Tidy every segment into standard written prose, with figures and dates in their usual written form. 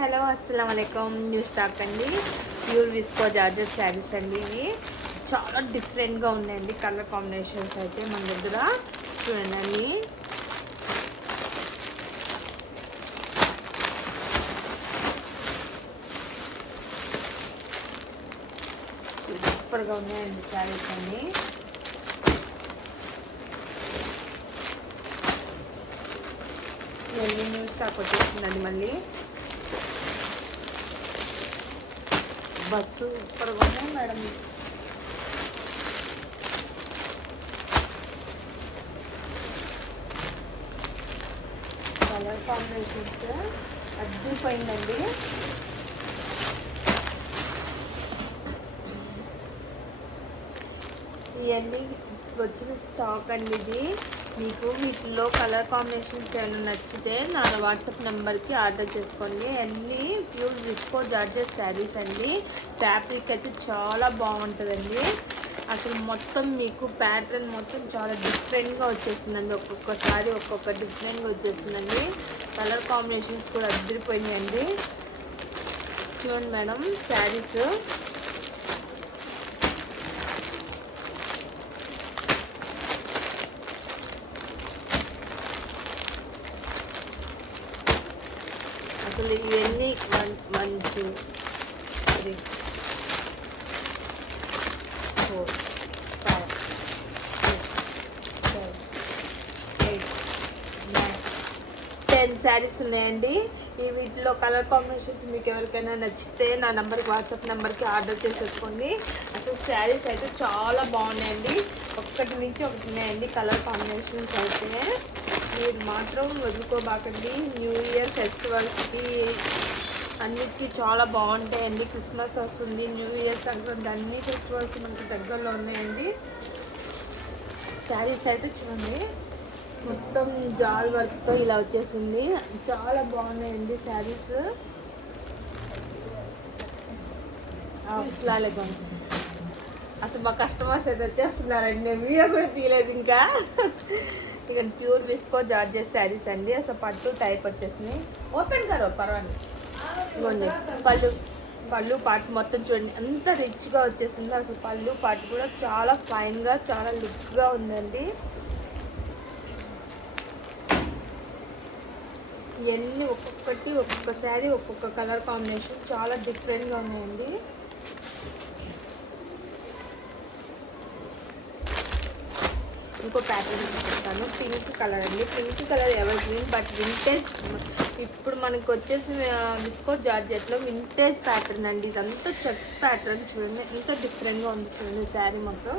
Hello అస్సలం వాలేకుమ్. New stock అండి. Pure visco georgette saris అండి. ఇవి చాలా డిఫరెంట్గా ఉన్నాయండి. కలర్ కాంబినేషన్స్ అయితే మన దగ్గర చూడండి. సూపర్గా ఉన్నాయండి శారీస్ అన్ని. ఇవన్నీ న్యూ స్టాక్ వచ్చేస్తుందండి. మళ్ళీ బస్సు సూపర్గా ఉన్నాయి మేడం. Colour combinations అడ్డిపోయిందండి. ఇవన్నీ వచ్చిన స్టాక్ అండి. ఇది మీకు వీటిలో కలర్ కాంబినేషన్స్ ఏమైనా నచ్చితే నా వాట్సాప్ నెంబర్కి ఆర్డర్ చేసుకోండి. అన్నీ ప్యూర్ విస్కో జార్జెట్ శారీస్ అండి. ఫ్యాబ్రిక్ అయితే చాలా బాగుంటుందండి. అసలు మొత్తం మీకు ప్యాటర్న్ మొత్తం చాలా డిఫరెంట్గా వచ్చేస్తుందండి. ఒక్కొక్కసారి ఒక్కొక్క డిఫరెంట్గా వచ్చేస్తుందండి. కలర్ కాంబినేషన్స్ కూడా అదిరిపోయినాయండి. చూడండి మేడం శారీస్. అసలు ఇవన్నీ 1 2 3 4 5 6 7 8 9 10 శారీస్ ఉన్నాయండి. ఈ వీటిలో కలర్ కాంబినేషన్స్ మీకు ఎవరికైనా నచ్చితే నా నెంబర్కి వాట్సాప్ నెంబర్కి ఆర్డర్ చేసేసుకోండి. అసలు శారీస్ అయితే చాలా బాగున్నాయండి. ఒక్కటి నుంచి ఒకటి ఉన్నాయండి కలర్ కాంబినేషన్స్ అయితే. మీరు మాత్రం వదులుకోబాకండి. న్యూ ఇయర్ ఫెస్టివల్స్కి అన్నిటికీ చాలా బాగుంటాయండి. క్రిస్మస్ వస్తుంది, న్యూ ఇయర్, సంక్రాంతి అన్ని ఫెస్టివల్స్ మనకి దగ్గరలో ఉన్నాయండి. శారీస్ అయితే చూడండి మొత్తం జాల్ వర్క్తో ఇలా వచ్చేసింది. చాలా బాగున్నాయండి శారీస్. లాలేగా అసలు మా కస్టమర్స్ అయితే వచ్చేస్తున్నారండి. నేను వీడియో కూడా తీయలేదు ఇంకా. ఇక ప్యూర్ విస్కో జార్జెట్ శారీస్ అండి. అసలు పట్టు టైప్ వచ్చేసింది. ఓపెన్ కరో పర్వాలేదు. ఇవ్వండి పళ్ళు పాటు మొత్తం చూడండి ఎంత రిచ్గా వచ్చేసింది. అసలు పళ్ళు పాటు కూడా చాలా ఫైన్గా చాలా లుక్గా ఉందండి. ఇవన్నీ ఒక్కొక్కటి ఒక్కొక్క శారీ ఒక్కొక్క కలర్ కాంబినేషన్ చాలా డిఫరెంట్గా ఉన్నాయండి. ఇంకో ప్యాటర్న్ చూపిస్తాను. పింక్ కలర్ అండి. Pink colour ever green but vintage. ఇప్పుడు మనకు వచ్చేసి విస్కో జార్జెట్లో వింటేజ్ ప్యాటర్న్ అండి. ఇదంతా చెక్స్ ప్యాటర్న్ చూడండి ఎంత డిఫరెంట్గా ఉంది. చూడండి శారీ మొత్తం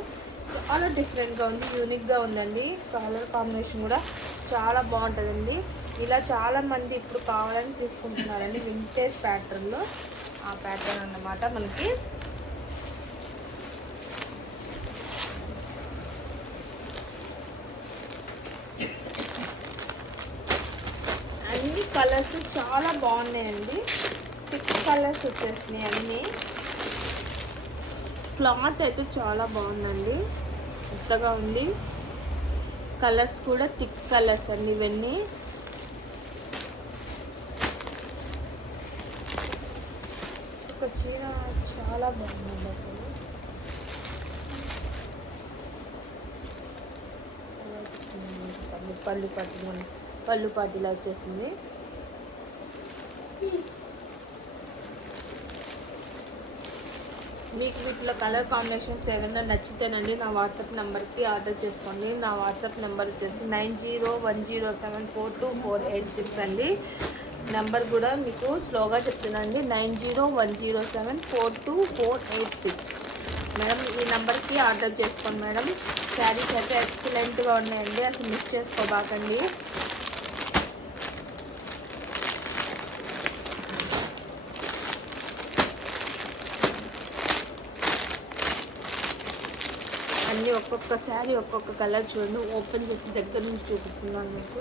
చాలా డిఫరెంట్గా ఉంది, యూనిక్గా ఉందండి. కలర్ కాంబినేషన్ కూడా చాలా బాగుంటుందండి. ఇలా చాలామంది ఇప్పుడు కావాలని తీసుకుంటున్నారండి వింటేజ్ ప్యాటర్న్లో. ఆ ప్యాటర్న్ అన్నమాట మనకి. అన్ని కలర్స్ చాలా బాగున్నాయండి. 6 కలర్స్ వచ్చేసినాయి అన్నీ. క్లాత్ అయితే చాలా బాగుందండి, కొత్తగా ఉంది. కలర్స్ కూడా థిక్ కలర్స్ అండి ఇవన్నీ. ఒక చీర చాలా బాగుందండి అసలు. పళ్ళు పాటు ఇలా వచ్చేసింది. మీకు వీటిలో కలర్ కాంబినేషన్స్ ఏమైనా నచ్చితేనండి నా వాట్సాప్ నెంబర్కి ఆర్డర్ చేసుకోండి. నా వాట్సాప్ నెంబర్ వచ్చేసి 9010742486 అండి. నెంబర్ కూడా మీకు స్లోగా చెప్తున్నానండి. 9010742486. మేడం ఈ నెంబర్కి ఆర్డర్ చేసుకోండి మేడం. శారీస్ అయితే ఎక్సలెంట్గా ఉన్నాయండి. అసలు మిస్ చేసుకోబాకండి. అన్నీ ఒక్కొక్క శారీ ఒక్కొక్క కలర్ చూడండి. ఓపెన్ చేసి దగ్గర నుంచి చూపిస్తున్నాను మీకు.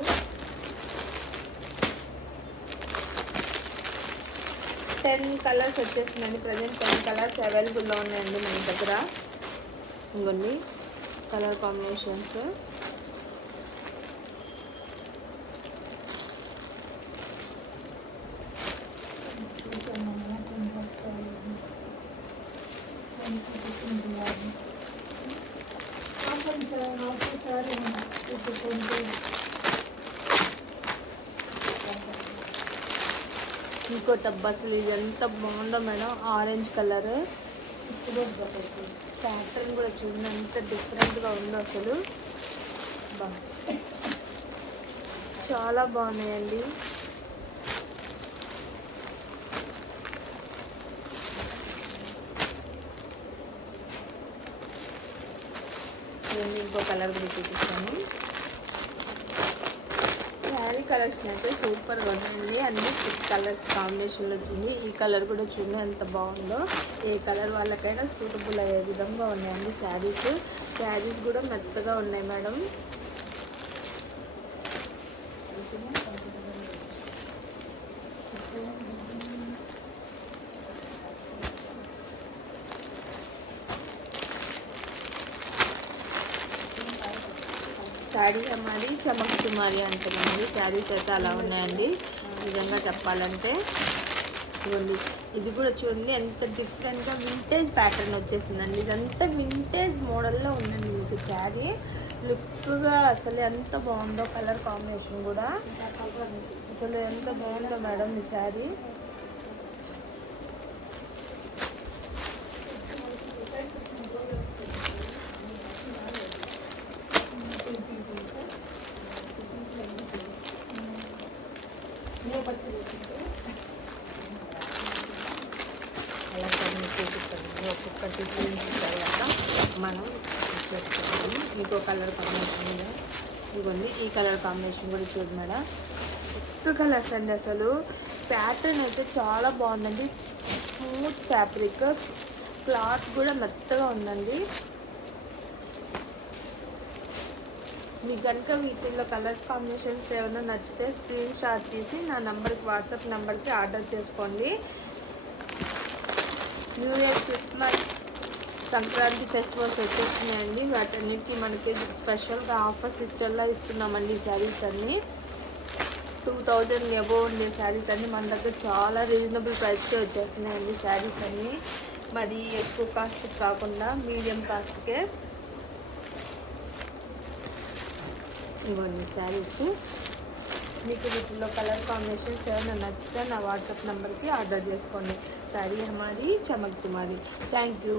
10 కలర్స్ వచ్చేసిందండి. ప్రజెంట్ 10 కలర్స్ అవైలబుల్లో ఉన్నాయండి మన దగ్గర. ఇంకొన్ని కలర్ కాంబినేషన్స్. ఇంకో టబ్ అసలు ఇది ఎంత బాగుందో మేడం, ఆరెంజ్ కలర్. ప్యాటర్న్ కూడా చూడండి ఎంత డిఫరెంట్గా ఉందో అసలు. చాలా బాగున్నాయండి. ఇంకో కలర్ కూడా చూపిస్తాను. శారీ కలెక్షన్ అయితే సూపర్గా ఉన్నాయండి. అన్ని 6 కలర్స్ కాంబినేషన్లో వచ్చింది. ఈ కలర్ కూడా చూడండి ఎంత బాగుందో. ఏ కలర్ వాళ్ళకైనా సూటబుల్ అయ్యే విధంగా ఉన్నాయండి శారీస్ కూడా మెత్తగా ఉన్నాయి మేడం. శారీ అమ్మాది చమక్ తుమారి అంటారండి. శారీస్ అయితే అలా ఉన్నాయండి. నిజంగా చెప్పాలంటే ఇది కూడా చూడండి ఎంత డిఫరెంట్గా వింటేజ్ ప్యాటర్న్ వచ్చేసిందండి. ఇదంతా వింటేజ్ మోడల్లో ఉందండి మీకు శారీ. లుక్గా అసలు ఎంత బాగుందో, కలర్ కాంబినేషన్ కూడా అసలు ఎంత బాగుందో మేడం ఈ శారీ. అలా చూపిస్తాను ఒక్కొక్కటి చూపించారు కదా మనం చేస్తాము. ఇంకో కలర్ కాంబినేషన్ ఇవ్వండి. ఈ కలర్ కాంబినేషన్ కూడా చూడు మేడం. ఒక్క కలర్స్ అండి. అసలు ప్యాటర్న్ అయితే చాలా బాగుందండి. స్మూత్ ఫ్యాబ్రిక్, క్లాత్ కూడా మెత్తగా ఉందండి. మీకు కనుక వీటిల్లో కలర్స్ కాంబినేషన్స్ ఏమైనా నచ్చితే స్క్రీన్ షాట్ తీసి నా నంబర్కి, వాట్సాప్ నెంబర్కి ఆర్డర్ చేసుకోండి. New year, Christmas, Sankranti festivals వచ్చేస్తున్నాయండి. వాటన్నిటికీ మనకి స్పెషల్గా ఆఫర్స్ ఇస్తున్నామండి. ఈ శారీస్ అన్నీ 2000 అబోవ్ ఉండే శారీస్ అన్నీ మన దగ్గర చాలా రీజనబుల్ ప్రైస్కే వచ్చేస్తున్నాయండి. శారీస్ అన్నీ మరి ఎక్కువ కాస్ట్ కాకుండా మీడియం కాస్ట్కే ఇవ్వండి శారీస్. మీకు వీటిలో కలర్ కాంబినేషన్స్ ఏమైనా నచ్చితే నా వాట్సాప్ నెంబర్కి ఆర్డర్ చేసుకోండి. శారీ హమారీ చమక్ తుమారీ. Thank you.